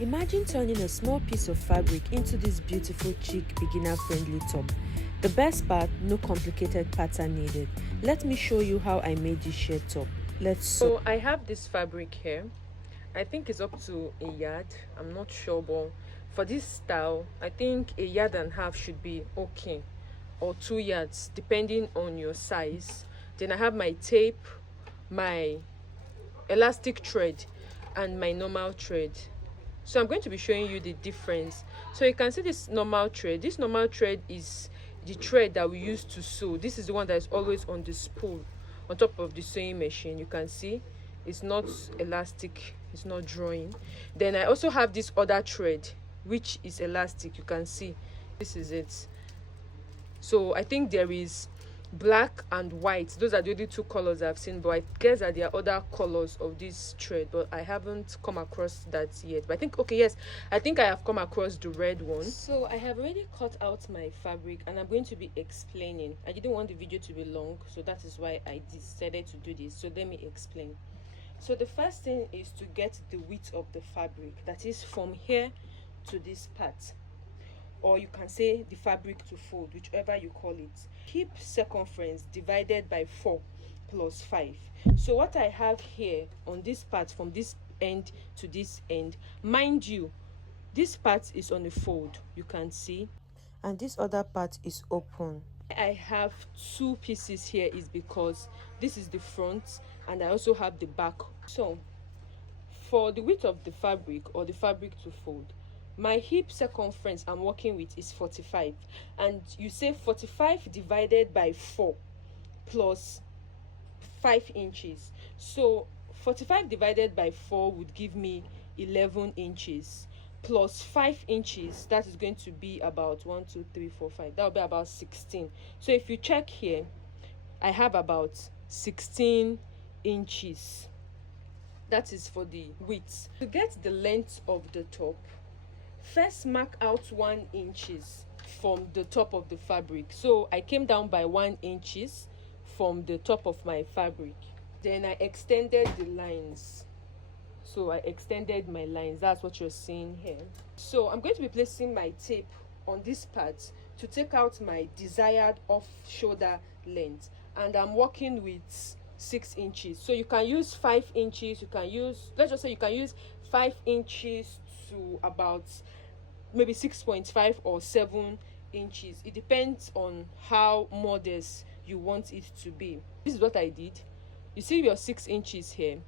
Imagine turning a small piece of fabric into this beautiful, chic, beginner-friendly top. The best part, no complicated pattern needed. Let me show you how I made this shirt top. Let's sew. So I have this fabric here. I think it's up to a yard. I'm not sure, but for this style, I think a yard and a half should be okay, or 2 yards, depending on your size. Then I have my tape, my elastic thread, and my normal thread. So I'm going to be showing you the difference. So you can see this normal thread. This normal thread is the thread that we use to sew. This is the one that is always on the spool on top of the sewing machine. You can see it's not elastic, it's not drawing. Then I also have this other thread which is elastic. You can see this is it. So I think there is black and white. Those are the only two colors I've seen, but I guess that there are other colors of this thread, but I haven't come across that yet. But I think, okay, yes, I think I have come across the red one. So I have already cut out my fabric and I'm going to be explaining. I didn't want the video to be long, so that is why I decided to do this. So let me explain. So the first thing is to get the width of the fabric, that is from here to this part, or you can say the fabric to fold, whichever you call it. Hip circumference divided by 4 plus 5. So what I have here on this part, from this end to this end, mind you, this part is on a fold, you can see, And this other part is open. I have two pieces here is because this is the front and I also have the back. So for the width of the fabric, or the fabric to fold, my hip circumference I'm working with is 45, and you say 45 divided by 4 plus 5 inches. So 45 divided by 4 would give me 11 inches, plus 5 inches, that is going to be about 1 2 3 4 5, that will be about 16. So if you check here, I have about 16 inches. That is for the width. To get the length of the top, first mark out 1 inches from the top of the fabric. So I came down by 1 inches from the top of my fabric. Then I extended the lines. So I extended my lines. That's what you're seeing here. So I'm going to be placing my tape on this part to take out my desired off shoulder length, and I'm working with 6 inches. So you can use 5 inches, you can use, let's just say you can use 5 inches to about maybe 6.5 or 7 inches. It depends on how modest you want it to be. This is what I did. You see your 6 inches here,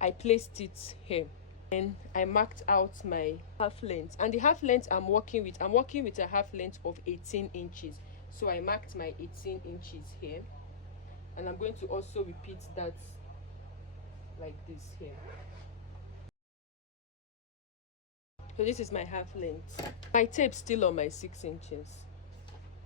I placed it here, and I marked out my half length, and the half length I'm working with a half length of 18 inches. So I marked my 18 inches here, and I'm going to also repeat that like this here. So this is my half length. My tape still on my 6 inches.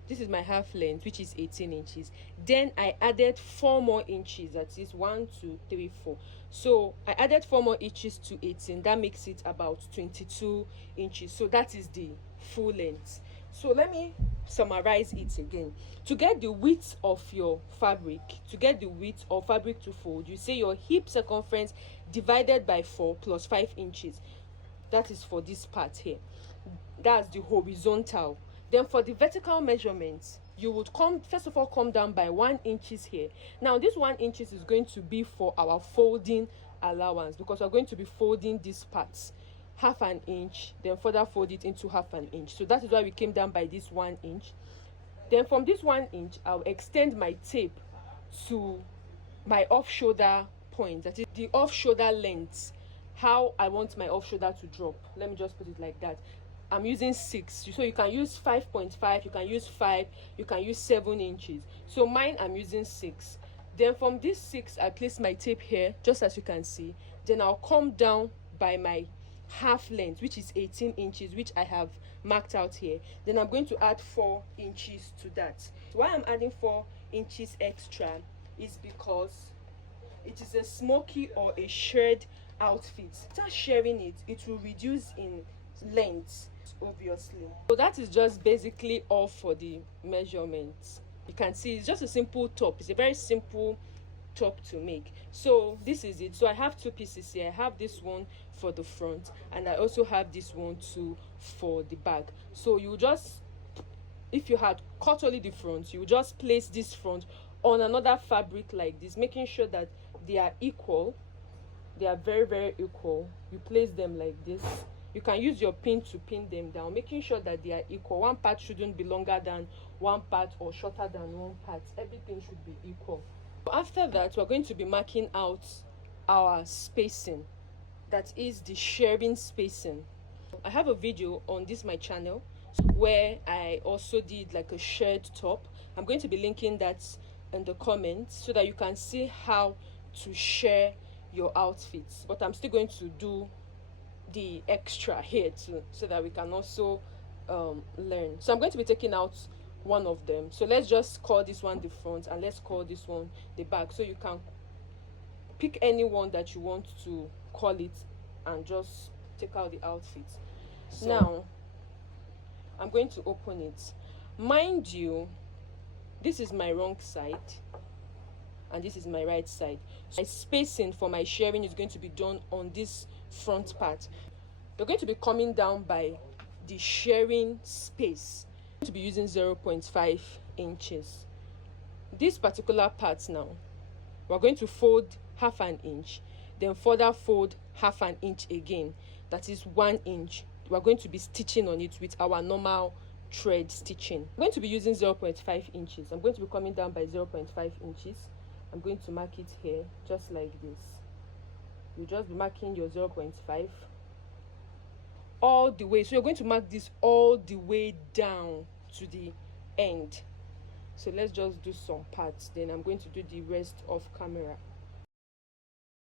This is my half length, which is 18 inches. Then I added 4 more inches, that is 1 2 3 4. So I added 4 more inches to 18. That makes it about 22 inches. So that is the full length. So let me summarize it again. To get the width of your fabric, to get the width of fabric to fold, you say your hip circumference divided by 4 plus 5 inches. That is for this part here. That's the horizontal. Then for the vertical measurements, you would first of all come down by 1 inches here. Now this 1 inches is going to be for our folding allowance, because we're going to be folding these parts half an inch, then further fold it into half an inch. So that is why we came down by this 1 inch. Then from this 1 inch, I'll extend my tape to my off shoulder point, that is the off shoulder length, how I want my off shoulder to drop. Let me just put it like that. I'm using 6, so you can use 5.5, you can use 5, you can use 7 inches. So mine, I'm using 6. Then from this 6, I place my tape here, just as you can see. Then I'll come down by my half length, which is 18 inches, which I have marked out here. Then I'm going to add 4 inches to that. So why I'm adding 4 inches extra is because it is a smoky or a shirred outfit. After sharing it, it will reduce in length, obviously. So that is just basically all for the measurements. You can see it's just a simple top. It's a very simple top to make. So this is it. So I have two pieces here. I have this one for the front, and I also have this one too for the back. So you just, if you had cut only the front, you just place this front on another fabric like this, making sure that they are equal. They are very, very equal. You place them like this. You can use your pin to pin them down, making sure that they are equal. One part shouldn't be longer than one part or shorter than one part. Everything should be equal. After that, we're going to be marking out our spacing, that is the shirring spacing. I have a video on this my channel where I also did like a shirred top. I'm going to be linking that in the comments so that you can see how to share your outfits, but I'm still going to do the extra here too, so that we can also learn. So I'm going to be taking out one of them. So let's just call this one the front, and let's call this one the back. So you can pick any one that you want to call it and just take out the outfit. So now I'm going to open it. Mind you, this is my wrong side and this is my right side. So my spacing for my shirring is going to be done on this front part. You're going to be coming down by the shirring space. I'm going to be using 0.5 inches. This particular part now, we're going to fold half an inch, then further fold half an inch again. That is 1 inch. We're going to be stitching on it with our normal thread stitching. I'm going to be using 0.5 inches. I'm going to be coming down by 0.5 inches. I'm going to mark it here just like this. You just be marking your 0.5 all the way. So you're going to mark this all the way down to the end. So let's just do some parts, then I'm going to do the rest off camera.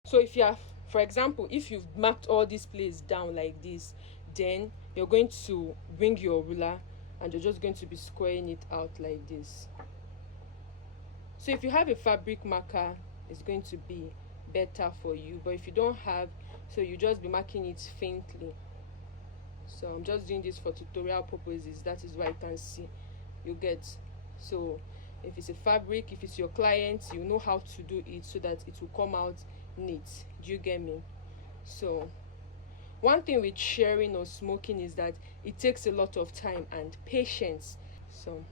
So if you have, for example, if you've marked all this place down like this, then you're going to bring your ruler and you're just going to be squaring it out like this. So if you have a fabric marker, it's going to be better for you, but if you don't have, so you just be marking it faintly. So I'm just doing this for tutorial purposes. That is why I can see, you get. So if it's a fabric, if it's your client, you know how to do it so that it will come out neat. Do you get me? So one thing with shirring or smoking is that it takes a lot of time and patience. So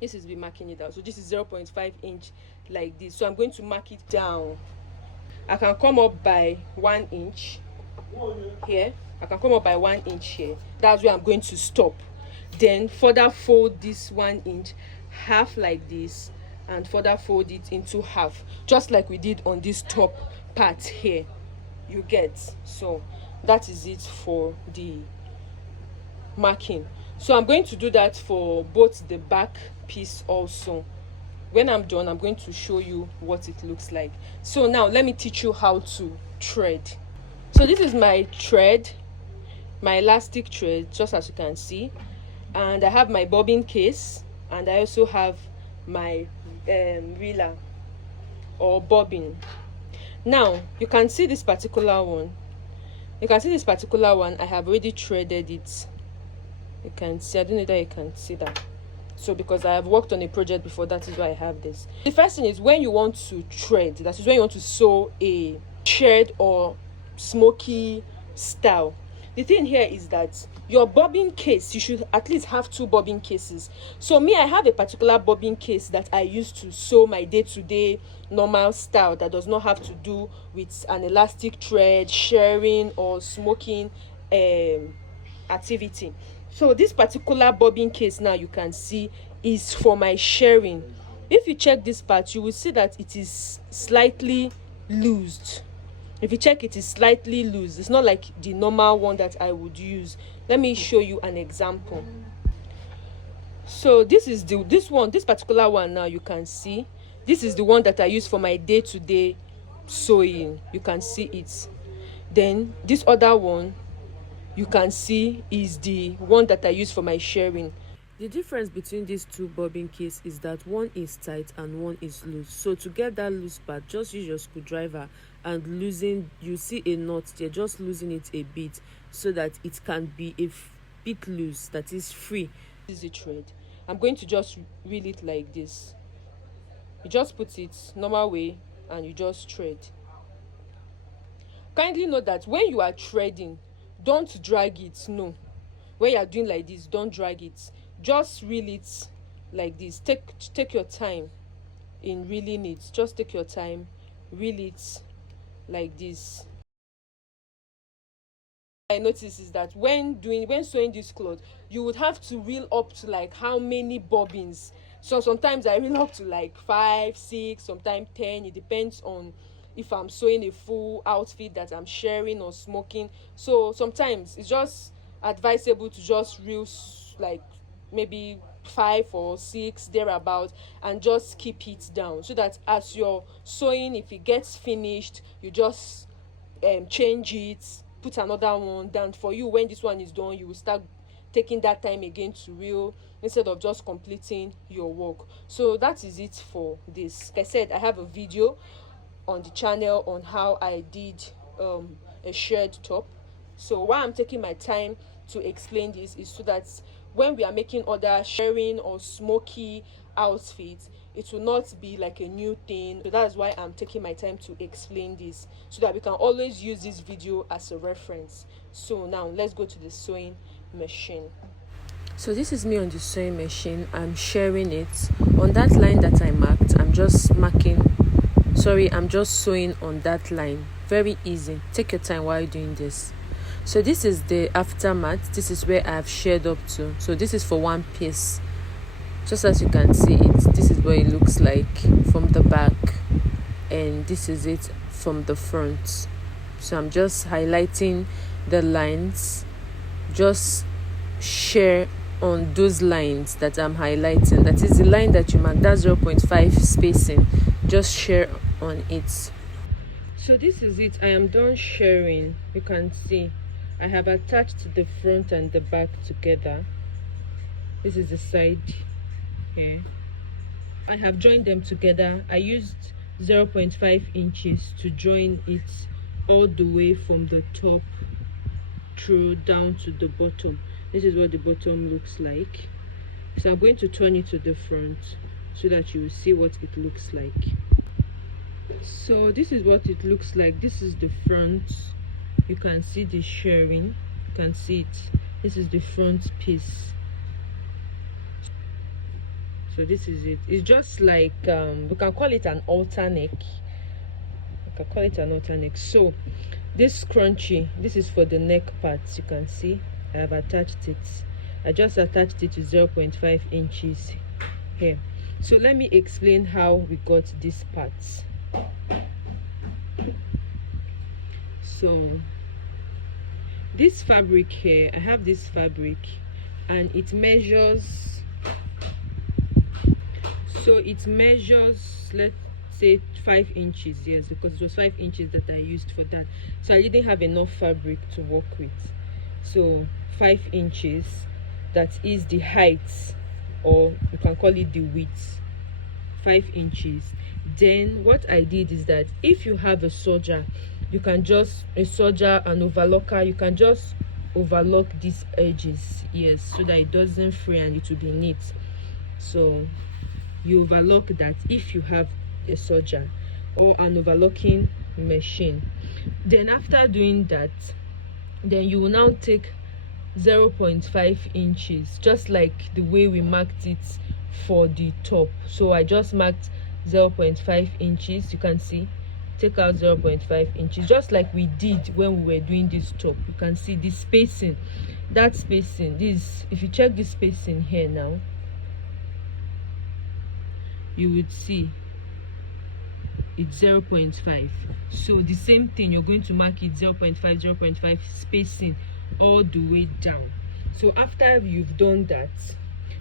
this is be marking it out. So this is 0.5 inch like this. So I'm going to mark it down. I can come up by 1 inch here. I can come up by 1 inch here. That's where I'm going to stop. Then further fold this 1 inch half like this, and further fold it into half, just like we did on this top part here. You get. So that is it for the marking. So I'm going to do that for both the back piece also. When I'm done, I'm going to show you what it looks like. So now let me teach you how to thread. So this is my thread, my elastic thread, just as you can see, and I have my bobbin case, and I also have my reeler or bobbin. Now you can see this particular one. I have already threaded it. You can see, I don't know that you can see that. So because I have worked on a project before, that is why I have this. The first thing is, when you want to thread, that is when you want to sew a shirred or smoky style. The thing here is that your bobbin case, you should at least have 2 bobbin cases. So me, I have a particular bobbin case that I use to sew my day-to-day normal style that does not have to do with an elastic thread, shirring or smoking activity. So this particular bobbin case now, you can see, is for my shirring. If you check this part, you will see that it is slightly loosed. If you check, it is slightly loose. It's not like the normal one that I would use. Let me show you an example. So this is this particular one now, you can see. This is the one that I use for my day-to-day sewing. You can see it. Then this other one, you can see, is the one that I use for my shirring. The difference between these 2 bobbin cases is that one is tight and one is loose. So to get that loose part, just use your screwdriver and loosen. You see a knot there, just loosen it a bit so that it can be a bit loose, that is free. This is the thread. I'm going to just reel it like this. You just put it normal way, and you just thread. Kindly note that when you are threading, don't drag it. No, when you are doing like this, don't drag it, just reel it like this. Take your time in reeling it. Just take your time, reel it like this. I notice is that when sewing this cloth, you would have to reel up to like how many bobbins. So sometimes I reel up to like 5, 6, sometimes 10. It depends on if I'm sewing a full outfit that I'm sharing or smoking. So sometimes it's just advisable to just reel like maybe 5 or 6 thereabout, and just keep it down, so that as you're sewing, if it gets finished, you just change it, put another one down. For you, when this one is done, you will start taking that time again to reel, instead of just completing your work. So that is it for this. Like I said, I have a video on the channel on how I did a shared top. So why I'm taking my time to explain this is so that when we are making other sharing or smoky outfits, it will not be like a new thing. So that's why I'm taking my time to explain this, so that we can always use this video as a reference. So now let's go to the sewing machine. So this is me on the sewing machine. I'm sharing it on that line that I marked. I'm just sewing on that line. Very easy. Take your time while doing this. So this is the aftermath. This is where I've shared up to. So this is for one piece. Just as you can see it, this is what it looks like from the back, and this is it from the front. So I'm just highlighting the lines. Just share on those lines that I'm highlighting. That is the line that you mark, that's 0.5 spacing. Just share on it. So this is it. I am done sharing. You can see I have attached the front and the back together. This is the side here. I have joined them together. I used 0.5 inches to join it all the way from the top through down to the bottom. This is what the bottom looks like. So I'm going to turn it to the front so that you will see what it looks like. So this is what it looks like. This is the front. You can see the shirring. You can see it. This is the front piece. So this is it. It's just like we can call it an alter neck. So this scrunchie, this is for the neck parts. You can see I have attached it. I just attached it to 0.5 inches here. So let me explain how we got these parts. So this fabric here, I have this fabric, and it measures, so it measures, let's say 5 inches. Yes, because it was 5 inches that I used for that. So I didn't have enough fabric to work with. So 5 inches, that is the height, or you can call it the width, 5 inches. Then what I did is that if you have a serger, you can just, an overlocker, you can just overlock these edges, yes, so that it doesn't fray and it will be neat. So you overlock that if you have a serger or an overlocking machine. Then after doing that, then you will now take 0.5 inches, just like the way we marked it for the top. So I just marked 0.5 inches. You can see, take out 0.5 inches, just like we did when we were doing this top. You can see this spacing, that spacing, this, if you check this spacing here now, you would see it's 0.5. So the same thing, you're going to mark it 0.5 spacing all the way down. So after you've done that,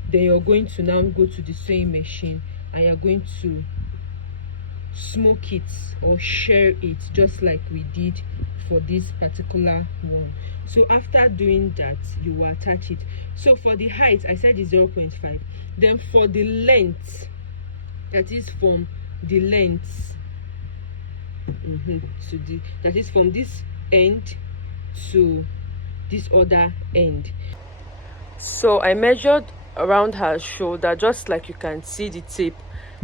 then you're going to now go to the sewing machine and you're going to smoke it or share it, just like we did for this particular one. So after doing that, you will attach it. So for the height, I said it's 0.5. Then for the length, that is from the length, so that is from this end to this other end. So I measured around her shoulder, just like you can see the tape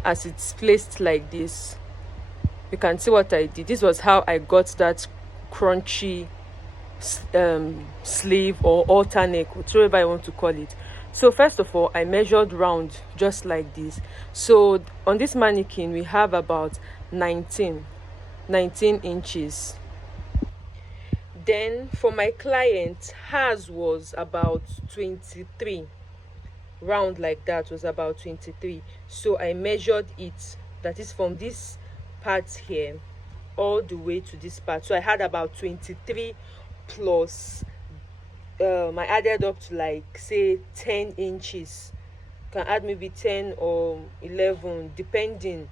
as it's placed like this. you can see what I did. This was how I got that crunchy sleeve or alternate, whatever I want to call it. So first of all, I measured round just like this. So on this mannequin we have about 19 inches. Then for my client, hers was about 23, round like that was about 23. So I measured it, that is from this part here all the way to this part. So I had about 23 plus I added up to like say 10 inches. You can add maybe 10 or 11 depending,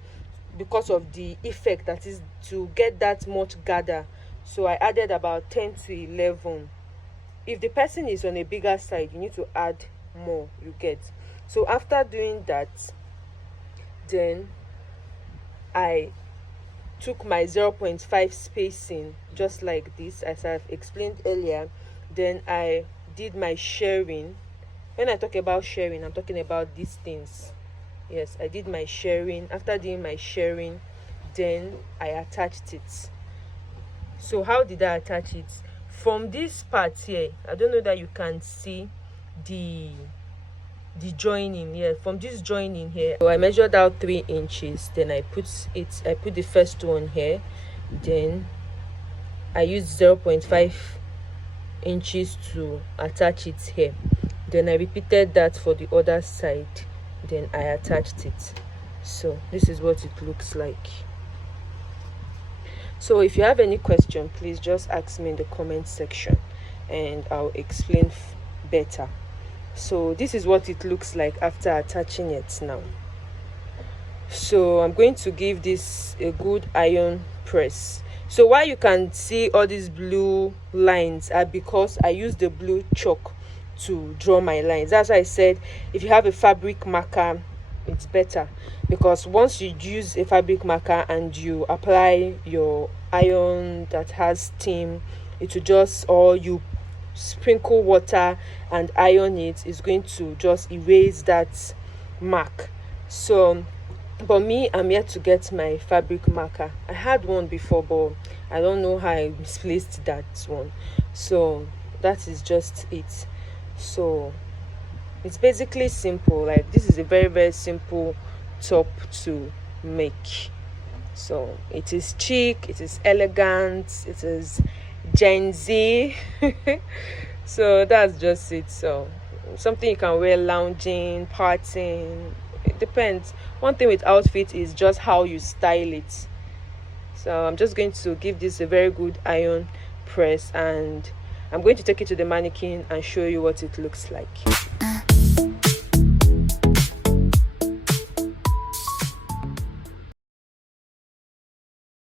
because of the effect, that is to get that much gather. So I added about 10 to 11. If the person is on a bigger side, you need to add more, you get. So after doing that, then I took my 0.5 spacing just like this, as I've explained earlier. Then I did my shirring. When I talk about shirring, I'm talking about these things. Yes, I did my shirring. After doing my shirring, then I attached it. So how did I attach it? From this part here, I don't know that you can see the joining here. From this joining here, so I measured out 3 inches. Then I put the first one here. Then I used 0.5 inches to attach it here. Then I repeated that for the other side. Then I attached it. So this is what it looks like. So if you have any question, please just ask me in the comment section and I'll explain better. So this is what it looks like after attaching it now. So I'm going to give this a good iron press. So why you can see all these blue lines are because I used the blue chalk to draw my lines. That's why I said if you have a fabric marker, it's better, because once you use a fabric marker and you apply your iron that has steam, it will just, or you sprinkle water and iron it, is going to just erase that mark. So but me, I'm yet to get my fabric marker. I had one before, but I don't know how I misplaced that one. So that is just it. So it's basically simple. Like, this is a very, very simple top to make. So it is chic, it is elegant, it is Gen Z. So that's just it. So something you can wear lounging, partying. It depends. One thing with outfit is just how you style it. So I'm just going to give this a very good iron press, and I'm going to take it to the mannequin and show you what it looks like.